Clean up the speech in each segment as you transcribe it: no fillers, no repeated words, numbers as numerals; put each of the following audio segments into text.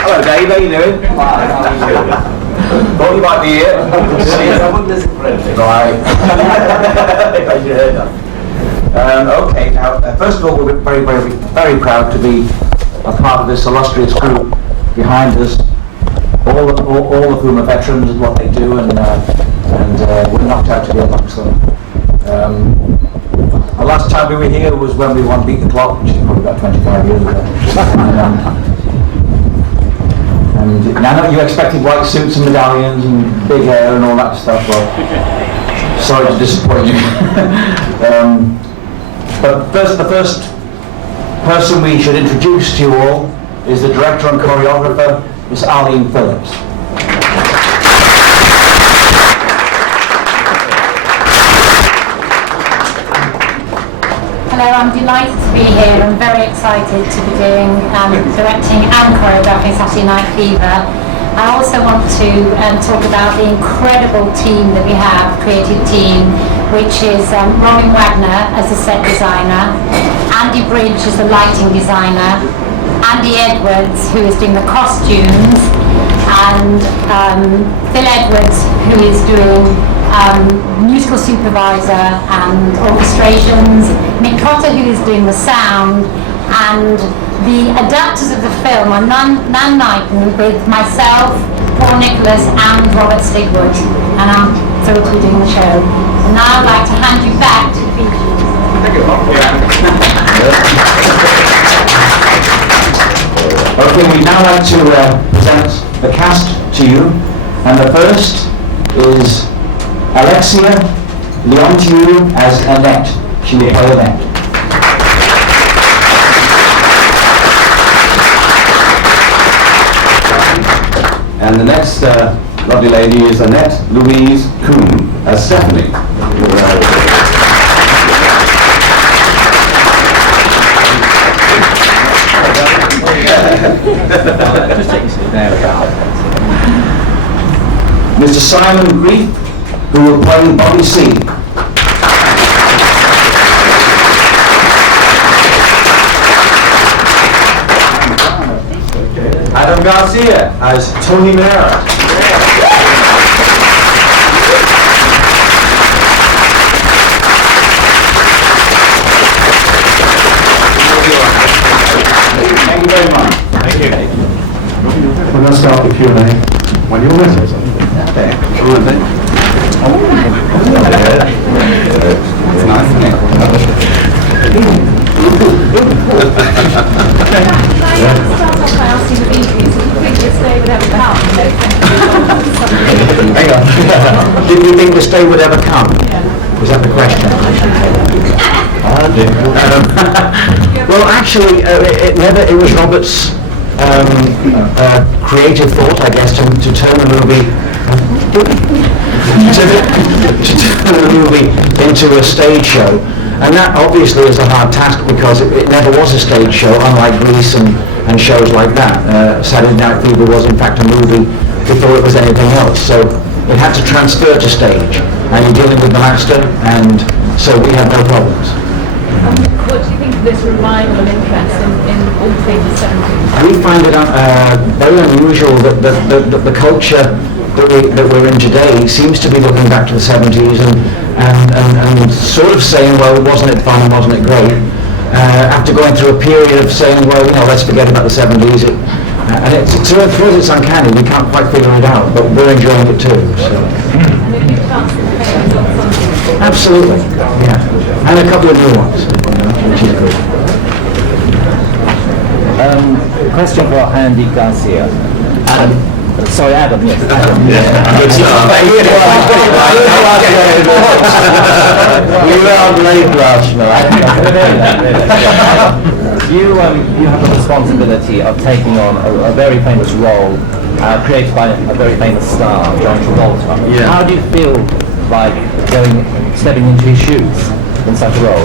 Hello Dave, how you doing? Thought you might be here. I wouldn't listen for anything. Right. As you heard that. Okay, now first of all we're very proud to be a part of this illustrious group behind us, all of whom are veterans of what they do, and we're knocked out to be amongst them. The last time we were here was when we won Beat the Clock, which is probably about 25 years ago. And I know you expected white suits and medallions and big hair and all that stuff. Well, sorry to disappoint you. But the first person we should introduce to you all is the director and choreographer, Miss Arlene Phillips. Hello, I'm delighted to be here. I'm very excited to be doing directing and choreographing Saturday Night Fever. I also want to talk about the incredible team that we have, creative team, which is Robin Wagner as the set designer, Andy Bridge as the lighting designer, Andy Edwards who is doing the costumes, and Phil Edwards who is doing musical supervisor and orchestrations, Mick Cotter who is doing the sound, and the adapters of the film are Nan Knighton with myself, Paul Nicholas and Robert Stigwood, and I'm thrilled to be doing the show. And now I'd like to hand you back to the features. Thank you. Okay, we'd now like to present the cast to you, and the first is Alexia Leontiu as Annette. She will play Annette. And the next lovely lady is Annette Louise Kuhn as Stephanie. Mr. Simon Grief, who will play Bobby C. Adam Garcia as Tony Manera. Thank you very much. Thank you. We're going to start the Q&A when you're ready. It's nice, isn't it? Hang on. Did you think the stay would ever come? Was that the question? Well, actually, it was Robert's creative thought, I guess, to turn the movie into a stage show. And that obviously is a hard task because it never was a stage show, unlike Grease and shows like that. Saturday Night Fever was in fact a movie before it was anything else. So it had to transfer to stage. And you're dealing with the master, and so we had no problems. What do you think of this revival of interest in all things 70s? We find it very unusual that the culture that we're in today seems to be looking back to the 70s and sort of saying, well, wasn't it fun, wasn't it great? After going through a period of saying, well, let's forget about the 70s. And for us it's uncanny, we can't quite figure it out, but we're enjoying it too. So. Absolutely, yeah. And a couple of new ones, which is good. Question for Andy Garcia. Sorry, Adam. Yes, Adam. Good stuff. We were on late last night. You have the responsibility of taking on a very famous role created by a very famous star, John Travolta. Yeah. How do you feel like stepping into his shoes in such a role?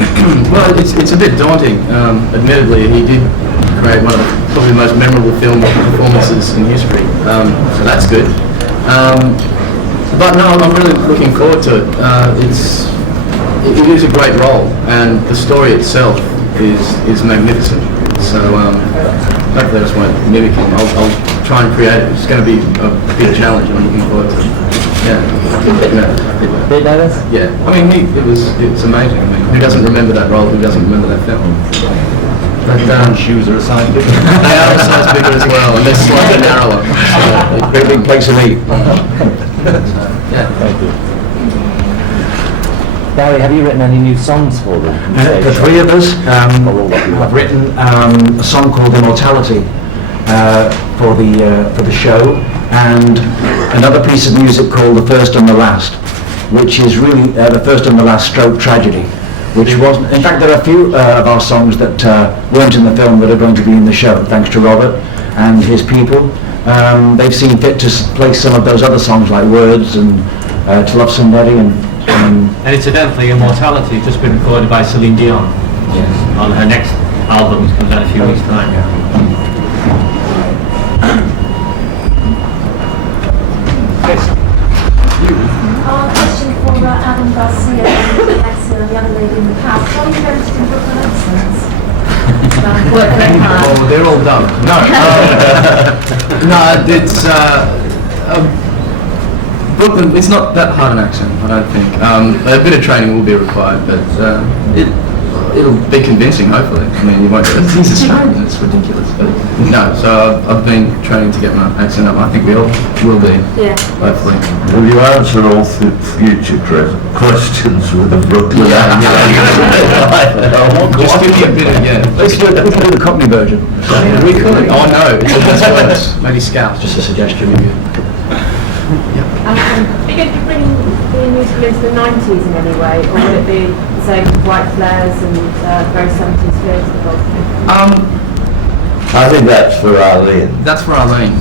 Well, it's a bit daunting. Admittedly, he did create one of probably the most memorable film performances in history, so that's good. But no, I'm really looking forward to it. It is a great role, and the story itself is magnificent. It's So hopefully I just won't mimic him. I'll try and create it. It's going to be a big challenge. I'm looking forward to it. Yeah. Bit nervous? Yeah. I mean, it's amazing. I mean, who doesn't remember that role? Who doesn't remember that film? But Shoes are a size bigger. they are a size bigger as well, and they're slightly narrower. So, Great big place to meet. yeah. Thank you. Barry, have you written any new songs for them? The three of us have written a song called Immortality for the show, and another piece of music called The First and the Last, which is really the first and the last stroke tragedy, which wasn't. In fact, there are a few of our songs that weren't in the film that are going to be in the show, thanks to Robert and his people. They've seen fit to place some of those other songs like Words and To Love Somebody and incidentally, Immortality has just been recorded by Celine Dion on her next album, which comes out in a few weeks' time. Question for Adam Garcia and the other lady in the past. What are you going to do Brooklyn accents? Work very hard. Oh, they're all done. No. No, it's Brooklyn. It's not that hard an accent, I don't think. A bit of training will be required, but it'll be convincing, hopefully. I mean, you won't go, this is strange, it's ridiculous. But no, so I've been training to get my accent up. I think we all will be, hopefully. Will you answer all future questions with a Brooklyn Just give me a bit of, we can do the Cockney version. We could. Oh no, that's worse. Maybe Scout. Just a suggestion. Are you going to be bringing the musical into the 90s in any way, or will it be the same white flares and very 70s flares involved? I think that's for Arlene. That's for Arlene.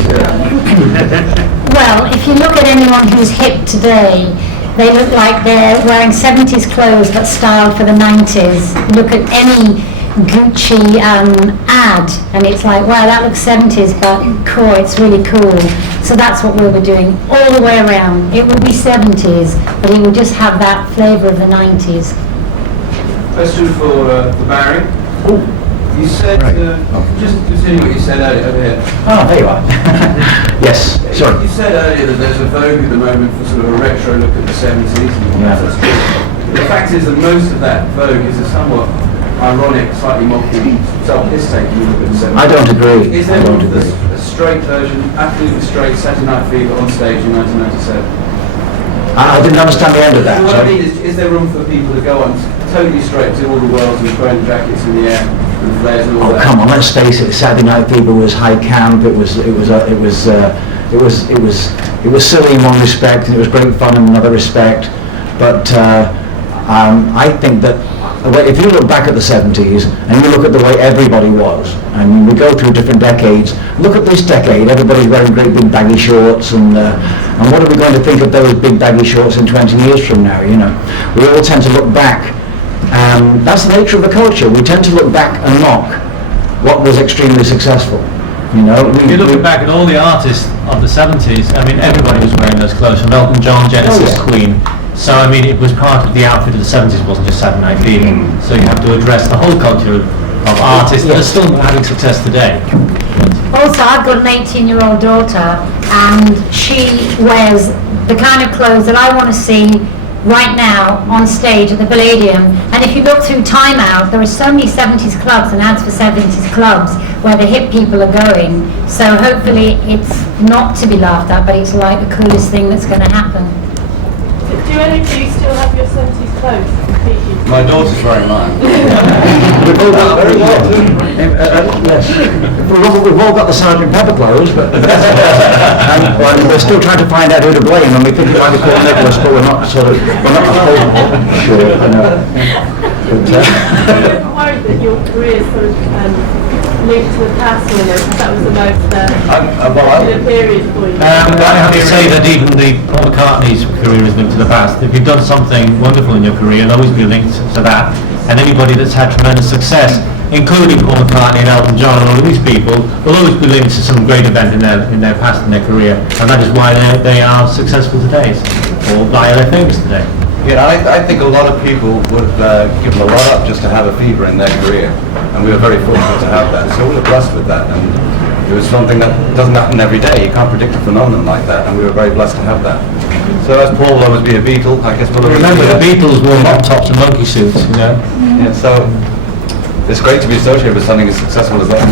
Well, if you look at anyone who's hip today, they look like they're wearing 70s clothes but styled for the 90s. Look at any Gucci ad and it's like, wow, that looks 70s but cool, it's really cool. So that's what we'll be doing all the way around. It will be 70s, but it will just have that flavour of the 90s. Question for Barry. You said, just continue what you said earlier over here. Oh, there you are. Yes, sorry. You said earlier that there's a vogue at the moment for sort of a retro look at the 70s. Yeah. That's true. The fact is that most of that vogue is a somewhat ironic, slightly mocking self-piss take when you look at the 70s. I don't agree. Is there a straight version, absolutely straight, Saturday Night Fever on stage in 1997? I didn't understand the end of that. So what I Sorry. mean is there room for people to go on totally straight to all the worlds and throwing jackets in the air and flares and all Oh that? come on, let's face it. Saturday Night Fever was high camp. It was silly in one respect, and it was great fun in another respect. But I think that if you look back at the 70s and you look at the way everybody was, and we go through different decades. Look at this decade. Everybody's wearing great big baggy shorts, and what are we going to think of those big baggy shorts in 20 years from now? You know, we all tend to look back. That's the nature of the culture. We tend to look back and mock what was extremely successful. You know, If you look back at all the artists of the 70s, I mean, everybody was wearing those clothes, from Elton John, Genesis, Queen. So, I mean, it was part of the outfit of the 70s, it wasn't just Saturday Night Fever. So you have to address the whole culture of artists that are still having success today. Also, I've got an 18-year-old daughter, and she wears the kind of clothes that I want to see right now on stage at the Palladium. And if you look through Time Out, there are so many 70s clubs and ads for 70s clubs where the hip people are going. So hopefully it's not to be laughed at, but it's like the coolest thing that's going to happen. Do any of you still have your 70s clothes? My daughter's wearing mine. Yes. We've all got the Sgt. Pepper clothes, but we're still trying to find out who to blame, and we think it might be Paul Nicholas, but we're not sure. Sure, I know. I'm worried that your career sort of linked to the past almost. That was the most popular period for you. I have to say that even Paul McCartney's career is linked to the past. If you've done something wonderful in your career, it'll always be linked to that. And anybody that's had tremendous success, including Paul McCartney and Elton John and all of these people, will always be linked to some great event in their past, in their career. And that is why they are successful today, or why they're famous today. Yeah, I think a lot of people would have given a lot up just to have a fever in their career, and we were very fortunate to have that. So we were blessed with that, and it was something that doesn't happen every day. You can't predict a phenomenon like that, and we were very blessed to have that. So as Paul will always be a Beatle, I guess we'll always Remember, be the Beatles wore mop tops and monkey suits, you know? Yeah, so it's great to be associated with something as successful as that.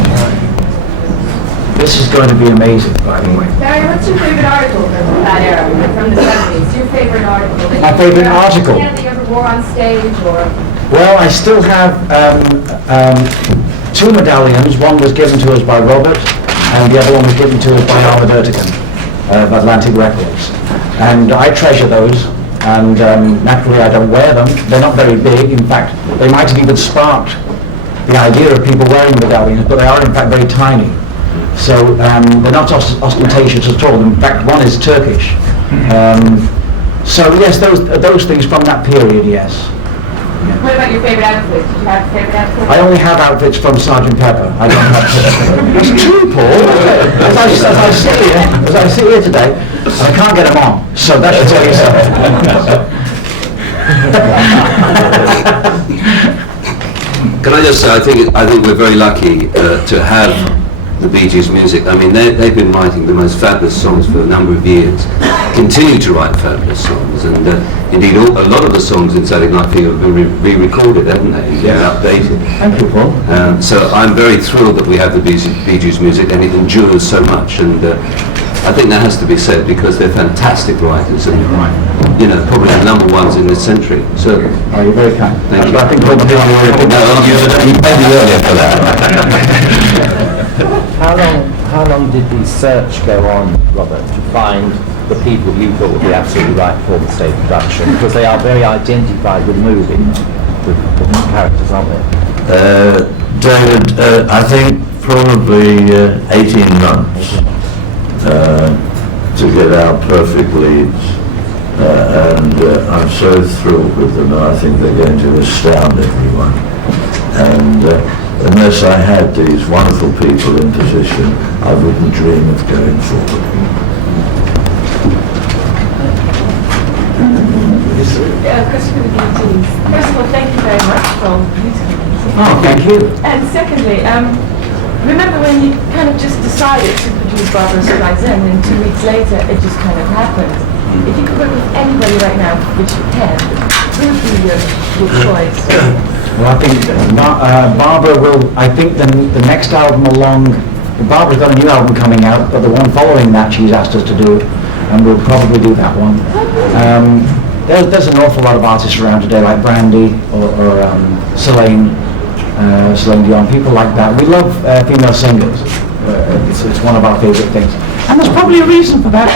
This is going to be amazing, by the way. Barry, what's your favorite article from that era, from the 70s? Your favorite article? My favorite article? Yeah, that you ever wore on stage, or... Well, I still have two medallions. One was given to us by Robert, and the other one was given to us by Armored Ertegun of Atlantic Records. And I treasure those, and naturally I don't wear them. They're not very big. In fact, they might have even sparked the idea of people wearing medallions, but they are in fact very tiny. So they're not ostentatious at all. In fact, one is Turkish. So yes, those things from that period, yes. What about your favorite outfit? Did you have a favorite outfit? I only have outfits from Sgt. Pepper. I don't have. That's true, Paul. As I sit here today, and I can't get them on. So that should tell you something. Can I just say, I think we're very lucky to have the Bee Gees music. I mean, they've been writing the most fabulous songs for a number of years, continue to write fabulous songs, and indeed a lot of the songs in Saturday Night Fever have been re-recorded, haven't they? Yeah. Updated. Thank you, Paul. So I'm very thrilled that we have the Bee Gees music, and it endures so much, and I think that has to be said because they're fantastic writers, and you know, probably the number ones in this century. So, oh, you're very kind. Thank you. I think Paul McCartney. You paid me earlier for that. How long did the search go on, Robert, to find the people you thought would be absolutely right for the stage production? Because they are very identified with movie, with characters, aren't they? David, I think probably 18 months to get our perfect leads. And I'm so thrilled with them, and I think they're going to astound everyone. And unless I had these wonderful people in position, I wouldn't dream of going forward. Question for the DJs. First of all, thank you very much for all the beautiful music. Oh, thank you. And secondly, remember when you kind of just decided to produce Barbara Streisand, and 2 weeks later it just kind of happened. If you could work with anybody right now, which you can, who would be your choice? Well, I think Barbara will. I think the next album along. Barbara's got a new album coming out, but the one following that she's asked us to do, and we'll probably do that one. There's an awful lot of artists around today, like Brandy or Celine Dion, people like that. We love female singers. It's one of our favourite things. And there's probably a reason for that.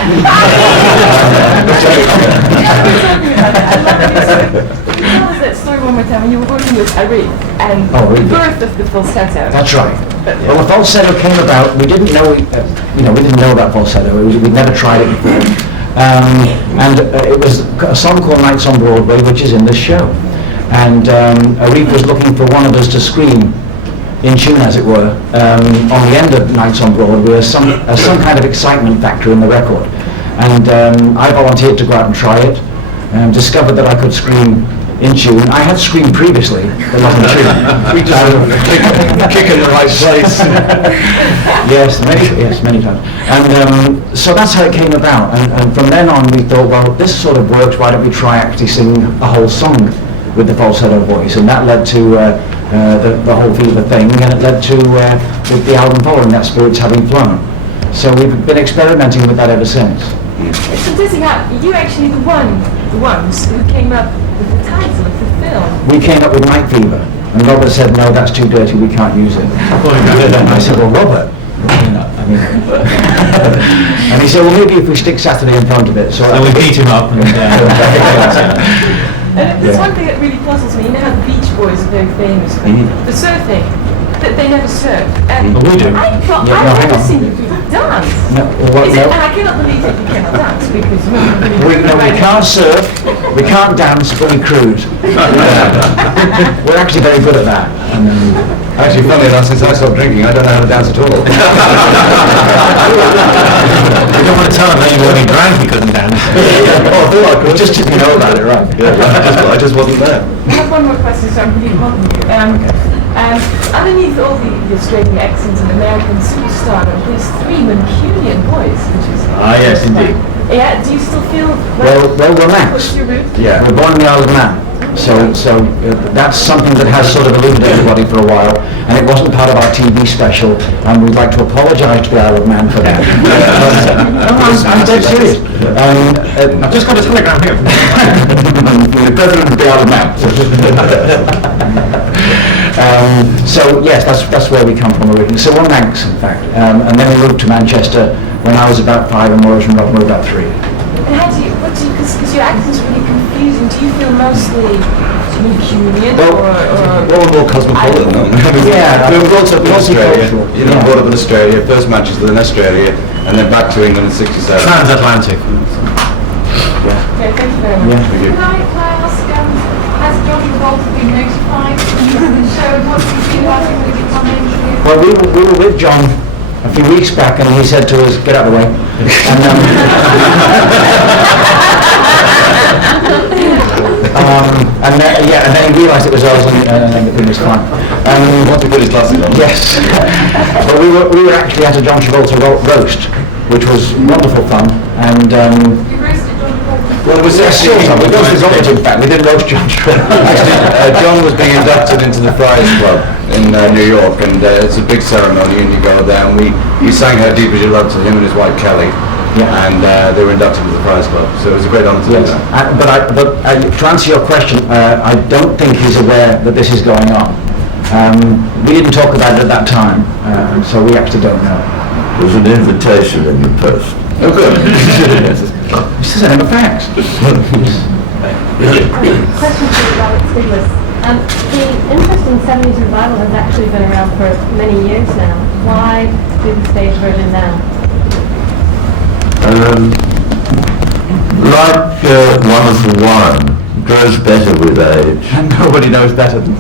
Tell us that story one more time. When you were working with Irene and the birth of the falsetto. That's right. Well, the falsetto came about. We didn't know, we didn't know about falsetto. We'd never tried it before. And it was a song called Nights on Broadway, which is in this show. And Arif was looking for one of us to scream in tune, as it were, on the end of Nights on Broadway as some kind of excitement factor in the record. And I volunteered to go out and try it, and discovered that I could scream in tune. I had screamed previously, but not in tune. Kick in the right place. Yes, many times. And so that's how it came about. And from then on, we thought, well, this sort of works. Why don't we try actually sing a whole song with the falsetto voice? And that led to the whole Fever thing, and it led to with the album following that, Spirits Having Flown. So we've been experimenting with that ever since. It's fantastic how you actually the ones who came up with the title of the film. We came up with Night Fever, and Robert said, no, that's too dirty, we can't use it. And I said, well, Robert, and he said, well, maybe if we stick Saturday in front of it. So we beat him up. And there's one thing that really puzzles me. You know how the Beach Boys are very famous for the surfing, that they never surf. And we do. I've never seen you dance. No, And I cannot believe that you cannot dance because we can't surf, we can't dance, but we cruise. We're actually very good at that. Actually, funny enough, since I stopped drinking, I don't know how to dance at all. You don't want to tell them that even when he drank, he couldn't dance. Just didn't know about it, right? I just wasn't there. I have one more question, so I'm really holding you. Underneath all the Australian accents and American superstardom, there's 3 Mancunian boys, which is... Ah, yes, indeed. Yeah, do you still feel... Well, we're Max. What's your root? Yeah, we're born in the Isle of Man. So that's something that has sort of eluded everybody for a while, and it wasn't part of our TV special, and we'd like to apologise to the Isle of Man for that. No, I'm dead serious. I've just got a telegram here from the president of the Isle of Man. So yes, that's where we come from originally. So we're Manx, in fact, and then we moved to Manchester when I was about 5 and Maurice and Rob were about 3. And how do you, because your accent's really confusing, do you feel mostly Mancunian or... Well, more cosmopolitan. Yeah, we were brought up in Australia. multicultural. You know, brought up in Australia. First Manchester, then Australia, and then back to England in '67. transatlantic. Okay, thank you very much. Yeah. Thank you. Can I ask, has John Travolta been notified of the show and what's he been like when he becoming? Well, we were with John a few weeks back, and he said to us, "Get out of the way." And then he realised it was us, and then it was fine. Once he put his glasses on. Yes, but we were actually at a John Travolta roast, which was wonderful fun, and. You roasted John Travolta? Well, it was Yes, actually... we roasted Robert, in fact. We didn't roast John Travolta. Actually, John was being inducted into the Friars Club in New York, and it's a big ceremony, and you go there, and we sang How Deep Is Your Love to him and his wife Kelly, and they were inducted into the Friars Club, so it was a great honour to do that. But to answer your question, I don't think he's aware that this is going on. We didn't talk about it at that time, so we actually don't know. There's an invitation in the post. Oh, good. This is a number of facts. Question for you, Robert Stiglitz. The interest in 70s revival has actually been around for many years now. Why do the stage version now? Like wonderful wine, grows better with age. And nobody knows better than...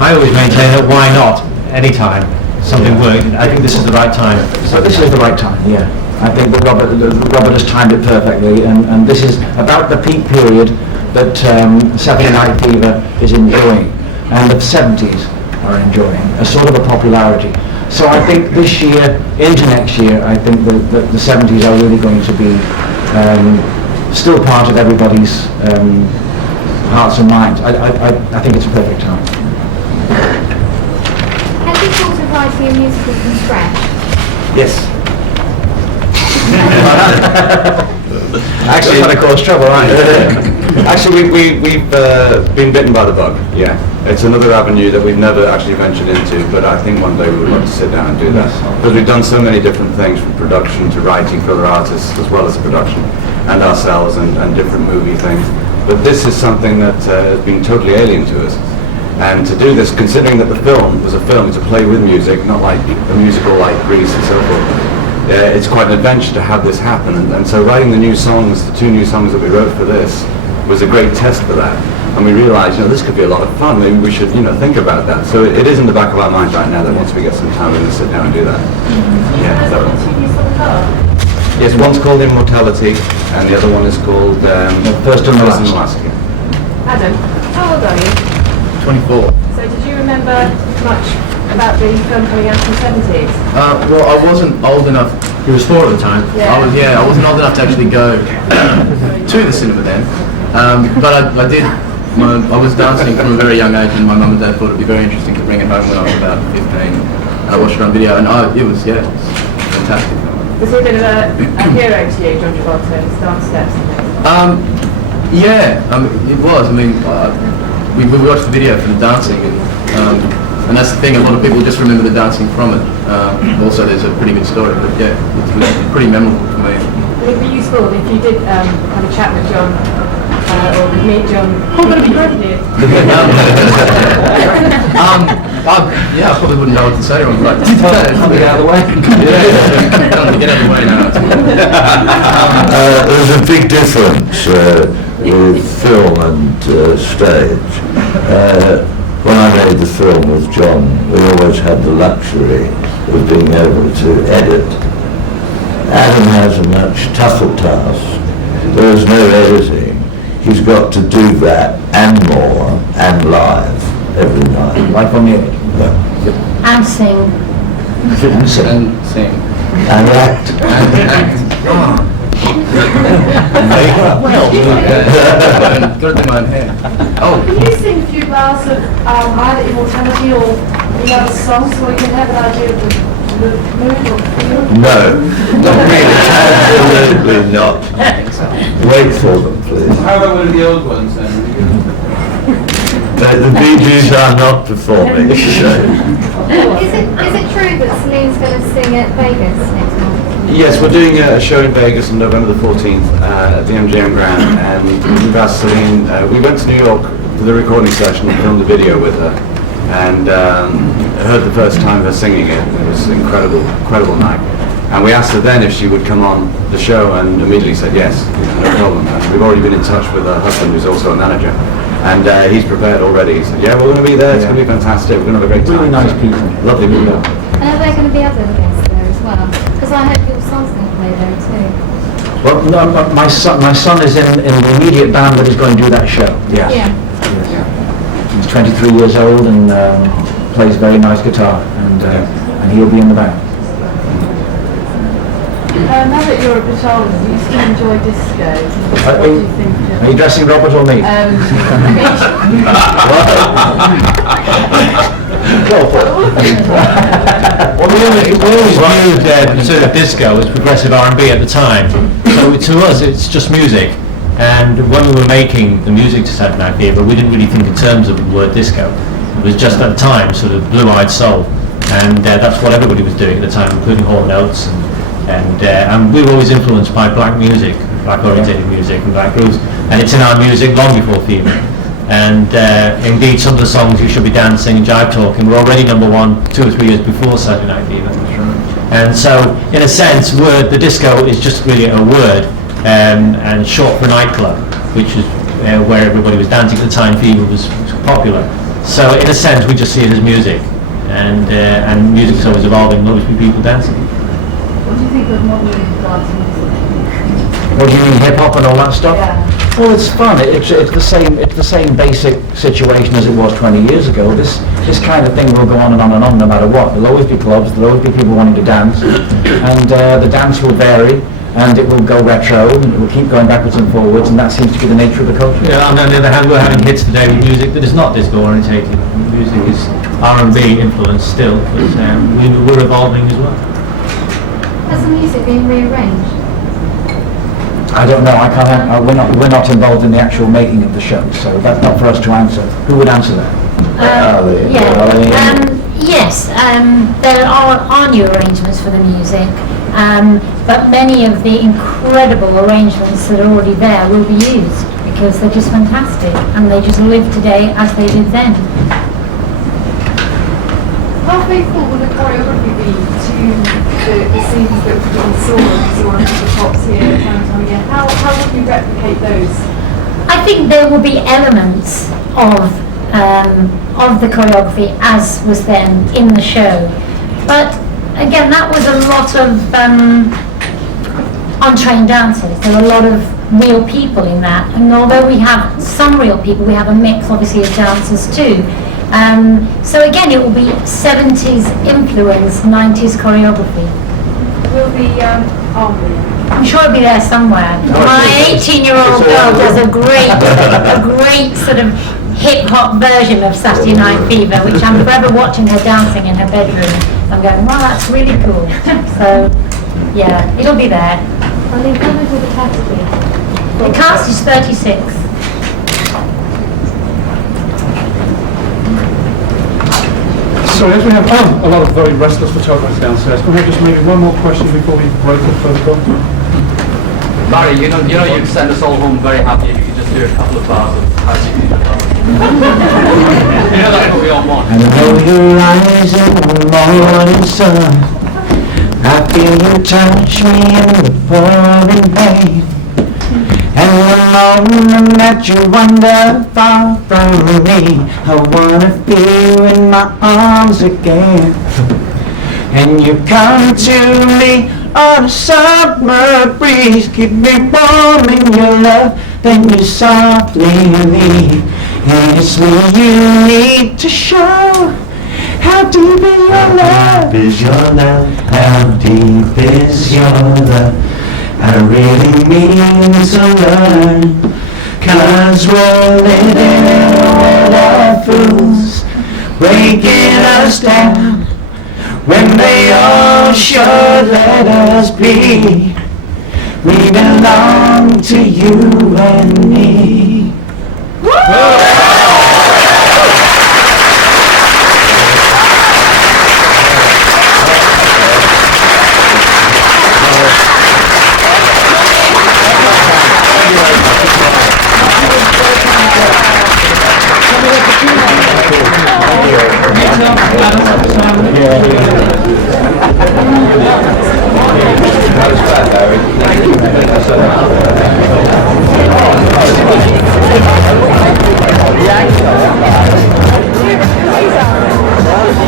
I always maintain that why not? Anytime something worked, I think this is the right time. So this is the right time, yeah. I think that Robert has timed it perfectly, and this is about the peak period that Saturday Night Fever is enjoying, and the 70s are enjoying, a sort of a popularity. So I think this year, into next year, I think that the 70s are really going to be still part of everybody's hearts and minds. I think it's a perfect time. Have you thought of writing a musical from scratch? Yes. Actually, trying to cause trouble, right? Actually, we've been bitten by the bug, yeah. It's another avenue that we've never actually ventured into, but I think one day we would love to sit down and do that. Because we've done so many different things, from production to writing for other artists, as well as production, and ourselves, and different movie things. But this is something that has been totally alien to us. And to do this, considering that the film was a film, it's a play with music, not like a musical like Grease and so forth. It's quite an adventure to have this happen, and so writing the new songs, the 2 new songs that we wrote for this, was a great test for that. And we realised, this could be a lot of fun, maybe we should, think about that. So it is in the back of our minds right now that once we get some time, we're going to sit down and do that. Yeah, is that right? Yes, one's called Immortality, and the other one is called First and Last. Adam, how old are you? 24. So did you remember much about the film coming out in the 70s? Well, I wasn't old enough. He was 4 at the time. Yeah. I wasn't old enough to actually go to the cinema then. But I did. I was dancing from a very young age, and my mum and dad thought it'd be very interesting to bring it home when I was about 15. I watched it on video, and it was fantastic. Was he a bit of a hero to you, John Travolta, and his dance steps and things? It was. We watched the video for the dancing, and that's the thing. A lot of people just remember the dancing from it. Also, there's a pretty good story, but yeah, it was pretty memorable for me. Would it be useful if you did have a chat with John, or meet John? Oh, that'd be great. I probably wouldn't know what to say to him. Like, Get out of the way. Get out of the way now. There's a big difference with film and stage. when I made the film with John, we always had the luxury of being able to edit. Adam has a much tougher task. There is no editing. He's got to do that and more, and live every night. Like on the edge. And sing. And sing. And sing. And act. Got to do my own hair. Oh. Can you sing a few bars of either Immortality or the other song so we can have an idea of the mood or feel? No, not really. Absolutely not. Wait for them, please. How about one of the old ones then? The Bee Gees are not performing. Is it true that Celine's going to sing at Vegas next month? Yes, we're doing a show in Vegas on November the 14th at the MGM Grand, and we've asked Celine, we went to New York for the recording session and filmed a video with her, and heard the first time her singing it. It was an incredible night. And we asked her then if she would come on the show, and immediately said yes, no problem. And we've already been in touch with her husband, who's also a manager, and he's prepared already. He said, yeah, we're going to be there, it's going to be fantastic, we're going to have a great time. Really nice people. Lovely people. And are there going to be other guests there as well? Because I heard your son's going to play there too. Well, no, my son is in the immediate band that is going to do that show. Yes. Yeah. He's 23 years old and plays very nice guitar, and he'll be in the band. Now that you're a bit older, do you still enjoy disco? What do you think? Are you dressing Robert or me? Well, we always viewed sort of disco as progressive R&B at the time. So to us, it's just music. And when we were making the music to Saturday Night Fever, we didn't really think in terms of the word disco. It was just at the time sort of blue-eyed soul, and that's what everybody was doing at the time, including Hall & Oates. And we were always influenced by black music, black-orientated music and black grooves, and it's in our music long before Fever. And indeed, some of the songs, You Should Be Dancing and Jive Talking, were already number one 2 or 3 years before Saturday Night Fever. And so, in a sense, the disco is just really a word, and short for nightclub, which is where everybody was dancing at the time Fever was popular. So, in a sense, we just see it as music, and music is always evolving, there'll always be people dancing. What do you think of modern dance music? What do you mean, hip hop and all that stuff? Yeah. Well, it's fun. It's the same basic situation as it was 20 years ago. This kind of thing will go on and on and on, no matter what. There'll always be clubs. There'll always be people wanting to dance, and the dance will vary, and it will go retro, and it will keep going backwards and forwards, and that seems to be the nature of the culture. Yeah, and on the other hand, we're having hits today with music that is not disco orientated. Music is R&B influenced still, but we're evolving as well. Has the music been rearranged? I don't know. I can't. We're not involved in the actual making of the show, so that's not for us to answer. Who would answer that? Yes, there are new arrangements for the music, but many of the incredible arrangements that are already there will be used because they're just fantastic and they just live today as they did then. How faithful will the choreography be to the scenes that we saw on the tops here time and time again? How would you replicate those? I think there will be elements of the choreography as was then in the show, but again that was a lot of untrained dancers. There were a lot of real people in that, and although we have some real people, we have a mix obviously of dancers too. So again, it will be 70s influence, 90s choreography. Will the I'm sure it'll be there somewhere. My 18-year-old girl does a great sort of hip-hop version of Saturday Night Fever, which I'm forever watching her dancing in her bedroom. I'm going, wow, that's really cool. So, yeah, it'll be there. And then how much will the cast be? The cast is 36. So as we have a lot of very restless photographers downstairs, can we have just maybe one more question before we break the photograph? Barry, you know you'd send us all home very happy if you could just do a couple of bars of How You Do Your Love. You know that's what we all want. I know you rise in the morning sun. I feel you touch me in the pouring rain. And when moment that you wander far from me, I wanna feel you in my arms again. And you come to me on a summer breeze, keep me warm in your love, then you softly leave. And it's me you need to show. How deep is your love? Is your love? How deep is your love? I really mean to learn, 'cause we're living in a world of fools, breaking us down, when they all should let us be. We belong to you and me. Thank you.